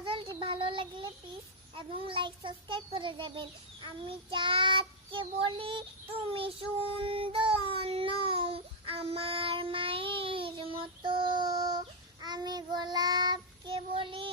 গজলটি ভালো লাগলে প্লিজ এবং লাইক সাবস্ক্রাইব করে যাবেন। আমি চাঁদকে বলি তুমি সুন্দর নও আমার মায়ের মতো, আমি গোলাপকে বলি